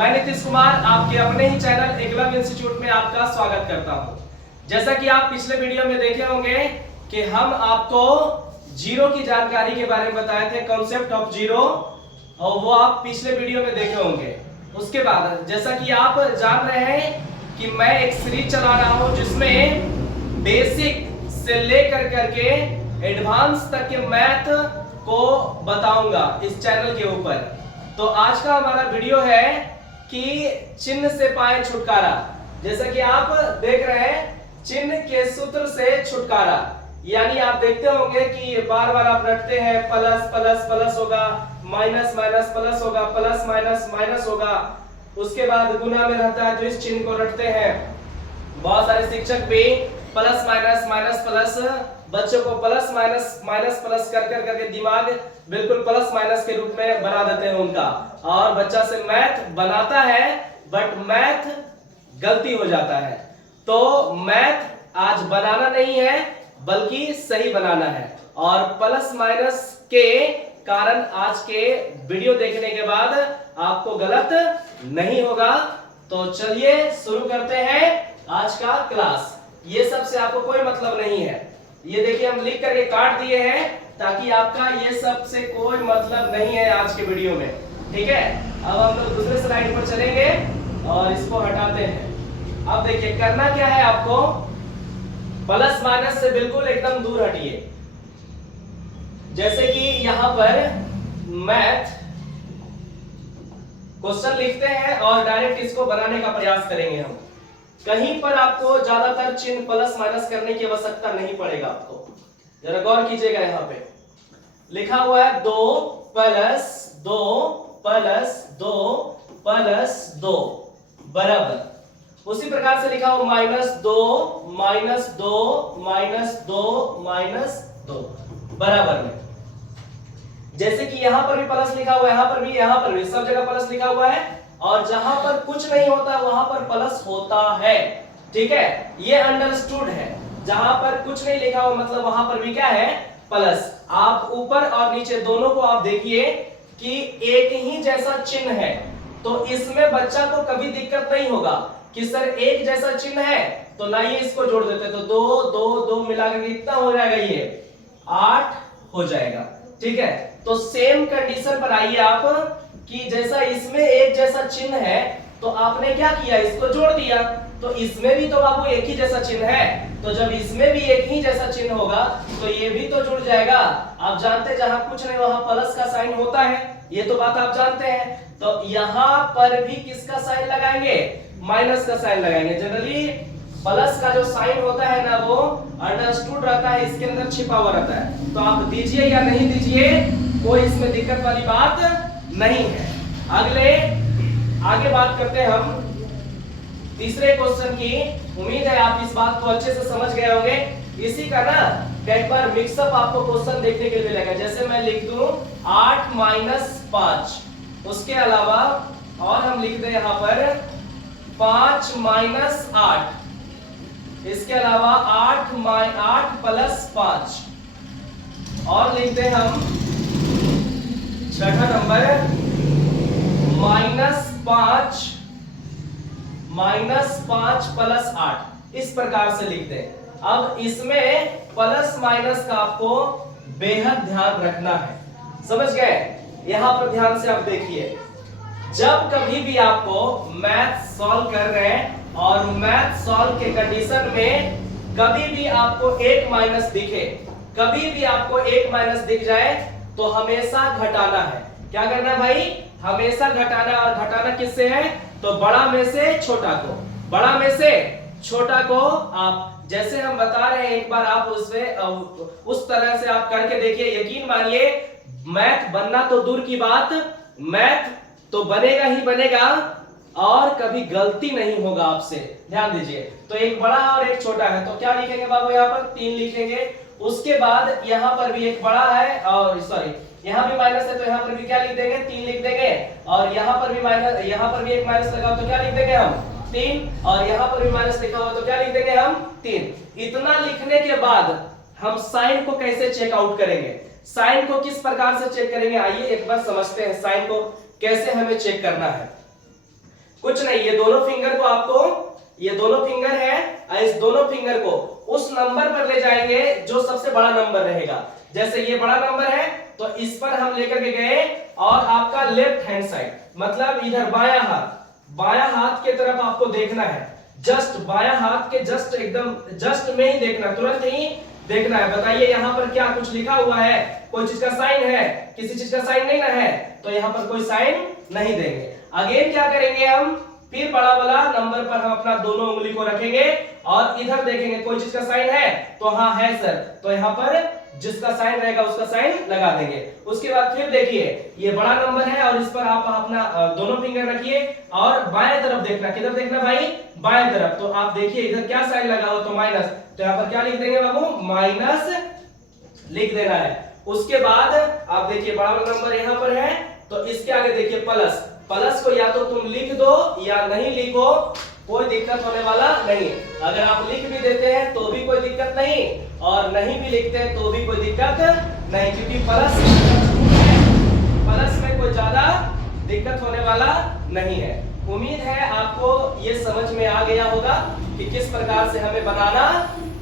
मैं नीतीश कुमार आपके अपने ही चैनल एकलव्य इंस्टीट्यूट में आपका स्वागत करता हूं। जैसा कि आप पिछले वीडियो में देखे होंगे कि हम आपको जीरो की जानकारी के बारे में बताए थे, कॉन्सेप्ट ऑफ जीरो, और वो आप पिछले वीडियो में देखे होंगे। उसके बाद जैसा कि आप जान रहे हैं कि मैं एक सीरीज चला रहा हूं जिसमें बेसिक से लेकर करके एडवांस तक के मैथ को बताऊंगा इस चैनल के ऊपर। तो आज का हमारा वीडियो है कि चिन्ह से पाए छुटकारा। जैसा कि आप देख रहे हैं, चिन्ह के सूत्र से छुटकारा, यानी आप देखते होंगे कि बार बार आप रटते हैं प्लस प्लस प्लस होगा, माइनस माइनस प्लस होगा, प्लस माइनस माइनस होगा, उसके बाद गुना में रहता है तो इस चिन्ह को रटते हैं। बहुत सारे शिक्षक भी प्लस माइनस माइनस प्लस, बच्चों को प्लस माइनस माइनस प्लस कर कर करके दिमाग बिल्कुल प्लस माइनस के रूप में बना देते हैं उनका, और बच्चा से मैथ बनाता है बट मैथ गलती हो जाता है। तो मैथ आज बनाना नहीं है बल्कि सही बनाना है, और प्लस माइनस के कारण आज के वीडियो देखने के बाद आपको गलत नहीं होगा। तो चलिए शुरू करते हैं आज का क्लास। ये सब से आपको कोई मतलब नहीं है, ये देखिए हम लिख करके काट दिए हैं ताकि आपका ये सब से कोई मतलब नहीं है आज के वीडियो में, ठीक है। अब हम लोग दूसरे स्लाइड पर चलेंगे और इसको हटाते हैं। अब देखिए करना क्या है आपको, प्लस माइनस से बिल्कुल एकदम दूर हटिए। जैसे कि यहां पर मैथ क्वेश्चन लिखते हैं और डायरेक्ट इसको बनाने का प्रयास करेंगे हम। कहीं पर आपको ज्यादातर चिन्ह प्लस माइनस करने की आवश्यकता नहीं पड़ेगा आपको। जरा गौर कीजिएगा, यहाँ पे लिखा हुआ है 2 प्लस 2 प्लस 2 प्लस 2 बराबर। उसी प्रकार से लिखा हुआ -2 -2 -2 -2 बराबर में। जैसे कि यहां पर भी प्लस लिखा हुआ है, यहां पर भी सब जगह प्लस लिखा हुआ है, और जहां पर कुछ नहीं होता वहां पर प्लस होता है, ठीक है। ये अंडरस्टूड है। जहां पर कुछ नहीं लिखा हुआ मतलब वहां पर भी क्या है, प्लस। आप ऊपर और नीचे दोनों को आप देखिए कि एक ही जैसा चिन्ह है, तो इसमें बच्चा को कभी दिक्कत नहीं होगा कि सर एक जैसा चिन्ह है तो लाइए इसको जोड़ देते, तो 2 2 2 मिलाकर कितना हो जाएगा, ये 8 हो जाएगा, ठीक है। तो सेम कंडीशन पर आइए आप कि जैसा इसमें एक जैसा चिन्ह है तो आपने क्या किया, इसको जोड़ दिया। तो इसमें भी तो बाबू एक ही जैसा चिन्ह है, तो जब इसमें भी एक ही जैसा चिन्ह होगा तो ये भी तो जुड़ जाएगा। आप जानते हैं जहां कुछ नहीं वहां प्लस का साइन होता है, ये तो बात आप जानते हैं। तो यहां पर भी किसका साइन लगाएंगे, माइनस का साइन लगाएंगे। जनरली प्लस का जो साइन होता है ना वो अंडरस्टूड रहता है, इसके अंदर छिपा हुआ रहता है। तो आप दीजिए या नहीं दीजिए, कोई इसमें दिक्कत वाली बात नहीं है। आगे बात करते हैं हम तीसरे क्वेश्चन की। उम्मीद है आप इस बात को अच्छे से समझ गए होंगे। इसी का ना कई बार मिक्सअप आपको क्वेश्चन देखने के लिए मिलेगा। जैसे मैं लिख दूं 8 - 5, उसके अलावा और हम लिख दें यहां पर 5 - 8, इसके अलावा 8 प्लस 5, और लिख दें हम छठा नंबर -5 प्लस 8, इस प्रकार से लिख दें। अब इसमें प्लस माइनस का आपको बेहद ध्यान रखना है, समझ गए। यहां पर ध्यान से आप देखिए, जब कभी भी आपको मैथ सॉल्व कर रहे हैं और मैथ सॉल्व के कंडीशन में कभी भी आपको एक माइनस दिखे, कभी भी आपको एक माइनस दिख जाए तो हमेशा घटाना है। क्या करना है भाई, हमेशा घटाना। और घटाना किससे है, तो बड़ा में से छोटा को, बड़ा में से छोटा को। आप जैसे हम बता रहे हैं, एक बार आप उस तरह से आप करके देखिए, यकीन मानिए मैथ बनना तो दूर की बात, मैथ तो बनेगा ही बनेगा और कभी गलती नहीं होगा आपसे। ध्यान दीजिए, तो एक बड़ा और एक छोटा है, तो क्या लिखेंगे बाबू, यहाँ पर 3 लिखेंगे। उसके बाद यहाँ पर भी एक बड़ा है, और सॉरी यहाँ भी माइनस है तो यहाँ पर भी क्या लिख देंगे, 3 लिख देंगे। और यहाँ पर भी माइनस, यहाँ पर भी एक माइनस लगा तो क्या लिख देंगे हम, 3। और यहाँ पर भी माइनस लिखा हुआ तो क्या लिख देंगे हम, 3। इतना लिखने के बाद हम साइन को कैसे चेक आउट करेंगे, साइन को किस प्रकार से चेक करेंगे, आइए एक बार समझते हैं साइन को कैसे हमें चेक करना है। कुछ नहीं, ये दोनों फिंगर को आपको, ये दोनों फिंगर है, इस दोनों फिंगर को उस नंबर पर ले जाएंगे जो सबसे बड़ा नंबर रहेगा। जैसे ये बड़ा नंबर है तो इस पर हम लेकर के गए और आपका लेफ्ट हैंड साइड मतलब इधर बायां हाथ के तरफ आपको देखना है, जस्ट बायां हाथ के जस्ट एकदम जस्ट में ही देखना, तुरंत ही देखना है। बताइए यहाँ पर क्या कुछ लिखा हुआ है, कोई चीज का साइन है, किसी चीज का साइन नहीं ना है, तो यहाँ पर कोई साइन नहीं देंगे। अगेन क्या करेंगे हम, फिर बड़ा वाला नंबर पर हम अपना दोनों उंगली को रखेंगे और इधर देखेंगे कोई चीज का साइन है, तो हाँ है सर, तो यहाँ पर जिसका साइन रहेगा उसका साइन लगा देंगे। उसके बाद फिर देखिए ये बड़ा नंबर है और इस पर आप अपना दोनों फिंगर रखिए और बाएं तरफ देखना। किधर देखना भाई, बाएं तरफ। तो आप देखिए इधर क्या साइन लगा हो, तो माइनस, तो यहाँ पर क्या लिख देंगे बाबू, माइनस लिख देना है। उसके बाद आप देखिए बड़ा वाला नंबर यहाँ पर है तो इसके आगे देखिए प्लस, प्लस को या तो तुम लिख दो या नहीं लिखो, कोई दिक्कत होने वाला नहीं। अगर आप लिख भी देते हैं तो भी कोई दिक्कत नहीं और नहीं भी लिखते हैं तो भी कोई दिक्कत नहीं, क्योंकि प्लस में कोई ज्यादा दिक्कत होने वाला नहीं है। उम्मीद है आपको ये समझ में आ गया होगा कि किस प्रकार से हमें बनाना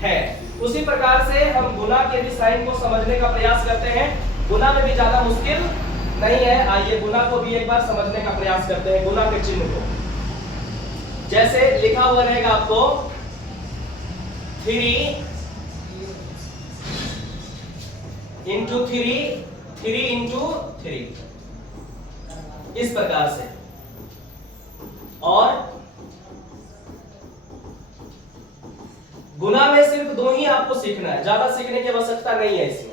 है। उसी प्रकार से हम गुना के भी साइन को समझने का प्रयास करते हैं। गुना में भी ज्यादा मुश्किल नहीं है, आइए गुना को भी एक बार समझने का प्रयास करते हैं। गुना के चिन्ह को जैसे लिखा हुआ रहेगा आपको 3 into 3 into 3 इस प्रकार से, और गुना में सिर्फ दो ही आपको सीखना है, ज्यादा सीखने की आवश्यकता नहीं है। इसमें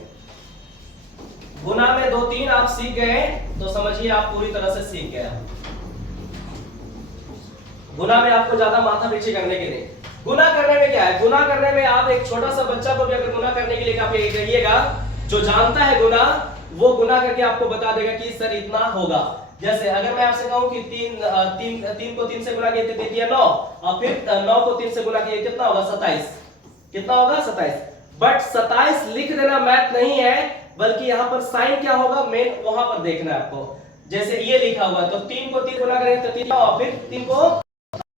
गुना में 2-3 आप सीख गए तो समझिए आप पूरी तरह से सीख गए। गुना में आपको ज्यादा माथा पीछे करने के लिए, गुना करने में क्या है, गुना करने में आप एक छोटा सा बच्चा को भी अगर गुना करने के लिए आप कहिएगा, जो जानता है गुना वो गुना करके आपको बता देगा कि सर इतना होगा। जैसे अगर मैं आपसे कहूं कि 3 को 3 से गुना किया तो 3 9, और फिर 9 को 3 से गुना किया कितना होगा, 27। कितना होगा, 27। बट 27 लिख देना मैथ नहीं है, बल्कि यहाँ पर साइन क्या होगा मेन वहां पर देखना है आपको। जैसे ये लिखा हुआ तो 3 को 3 गुना करेंगे तो 3, और फिर 3 को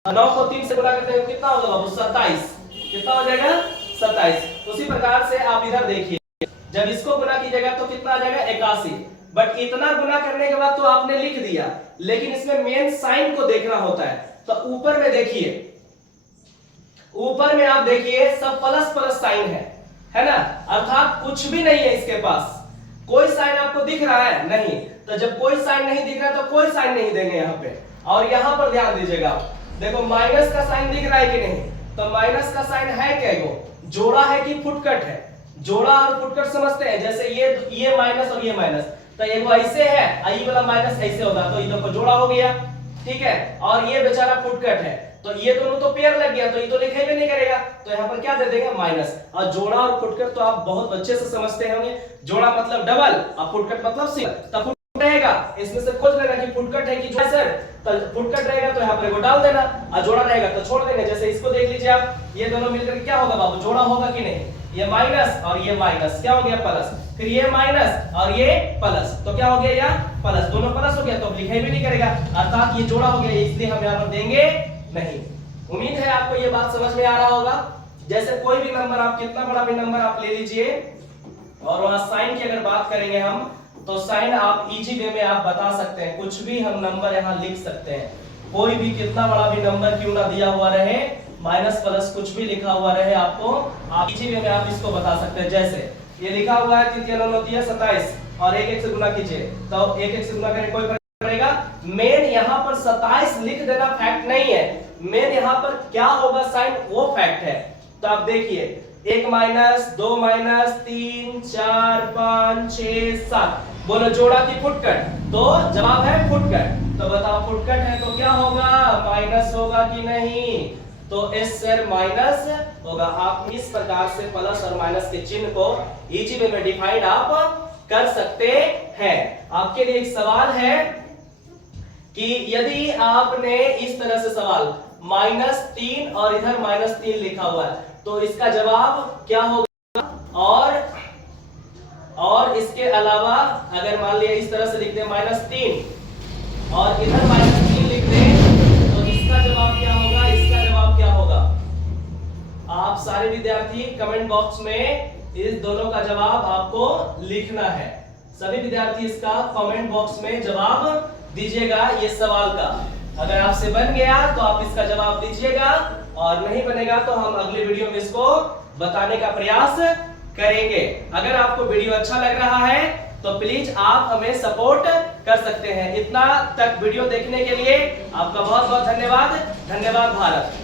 9 को 3 से गुना करते हैं कितना होगा बाबू, 27। कितना हो जाएगा, 27। उसी प्रकार से आप इधर देखिए, जब इसको गुना कीजिएगा तो कितना आ जाएगा, 81। बट इतना गुना करने के बाद तो आपने लिख दिया, लेकिन इसमें मेन साइन को देखना होता है। तो ऊपर में देखिए, ऊपर में आप देखिए सब प्लस प्लस साइन है ना, अर्थात कुछ भी नहीं है इसके पास, कोई साइन आपको दिख रहा है नहीं। तो जब कोई साइन नहीं दिख रहा है तो कोई साइन नहीं देंगे यहाँ पे। और यहाँ पर ध्यान दीजिएगा, देखो माइनस का साइन दिख रहा है कि नहीं, तो माइनस का साइन है क्या, वो जोड़ा है कि फुटकट है, जोड़ा और फुटकट समझते हैं। जैसे ये माइनस और ये माइनस, तो ये वो ऐसे है, ये वाला माइनस ऐसे होगा, तो इधर को जोड़ा हो गया, ठीक है। और ये बेचारा फुटकट है, तो ये दोनों तो पेयर लग गया, तो ये तो लिखे भी नहीं करेगा, तो यहाँ पर क्या दे देंगे, माइनस। और जोड़ा और फुटकट तो आप बहुत अच्छे से समझते होंगे, जोड़ा मतलब डबल और फुटकट मतलब सिंगल। तो रहेगा इसमें से खोज लेना कि फुटकट है कि जोड़ा, सर तो फुटकट रहेगा तो यहाँ पर डाल देना, और जोड़ा रहेगा तो छोड़ देंगे। जैसे इसको देख लीजिए आप, ये दोनों मिलकर क्या होगा बाबू, जोड़ा होगा कि नहीं, ये माइनस और ये माइनस क्या हो गया, प्लस, फिर ये माइनस और ये प्लस, तो क्या हो गया, या प्लस, दोनों प्लस हो गया तो लिखे भी नहीं करेगा, अर्थात ये जोड़ा हो गया, इसलिए हम यहाँ पर देंगे नहीं। उम्मीद है आपको ये बात समझ में आ रहा होगा। जैसे कोई भी नंबर आप, कितना बड़ा भी नंबर आप ले लीजिए, और वहां साइन की अगर बात करेंगे हम, तो साइन आप इजी वे में आप बता सकते हैं, कुछ भी हम नंबर यहाँ लिख सकते हैं, कोई भी कितना बड़ा भी नंबर क्यों ना दिया हुआ रहे, माइनस प्लस कुछ भी लिखा हुआ रहे, आपको आप इजी वे में आप इसको बता सकते हैं। जैसे ये लिखा हुआ है 3 9 9 27, और 1 1 से गुना कीजिए, तो 1 1 से गुना करें कोई पड़ेगा। मेन यहाँ पर 27 लिख देना फैक्ट नहीं है, मेन यहाँ पर क्या होगा साइन वो फैक्ट है। तो आप देखिए 1 माइनस 2 माइनस 3 4 5 6 7, बोलो जोड़ा की फुटकट, तो जवाब है फुटकट। तो बताओ फुटकट है तो क्या होगा, माइनस होगा कि नहीं, तो एस सर माइनस होगा। आप इस प्रकार से प्लस और माइनस के चिन्ह को इजी वे में डिफाइन आप कर सकते हैं। आपके लिए एक सवाल है कि यदि आपने इस तरह से सवाल -3 और इधर -3 लिखा हुआ है, तो इसका जवाब क्या होगा, और इसके अलावा अगर मान लिया इस तरह से लिख दे -3 और इधर -3 लिख दे, तो कमेंट बॉक्स में इस दोनों का जवाब आपको लिखना है। सभी विद्यार्थी इसका कमेंट बॉक्स में जवाब दीजिएगा ये सवाल का। अगर आपसे बन गया तो आप इसका जवाब दीजिएगा, और नहीं बनेगा तो हम अगले वीडियो में इसको बताने का प्रयास करेंगे। अगर आपको वीडियो अच्छा लग रहा है तो प्लीज आप हमें सपोर्ट कर सकते हैं। इतना तक वीडियो देखने के लिए आपका बहुत बहुत धन्यवाद। धन्यवाद भारत।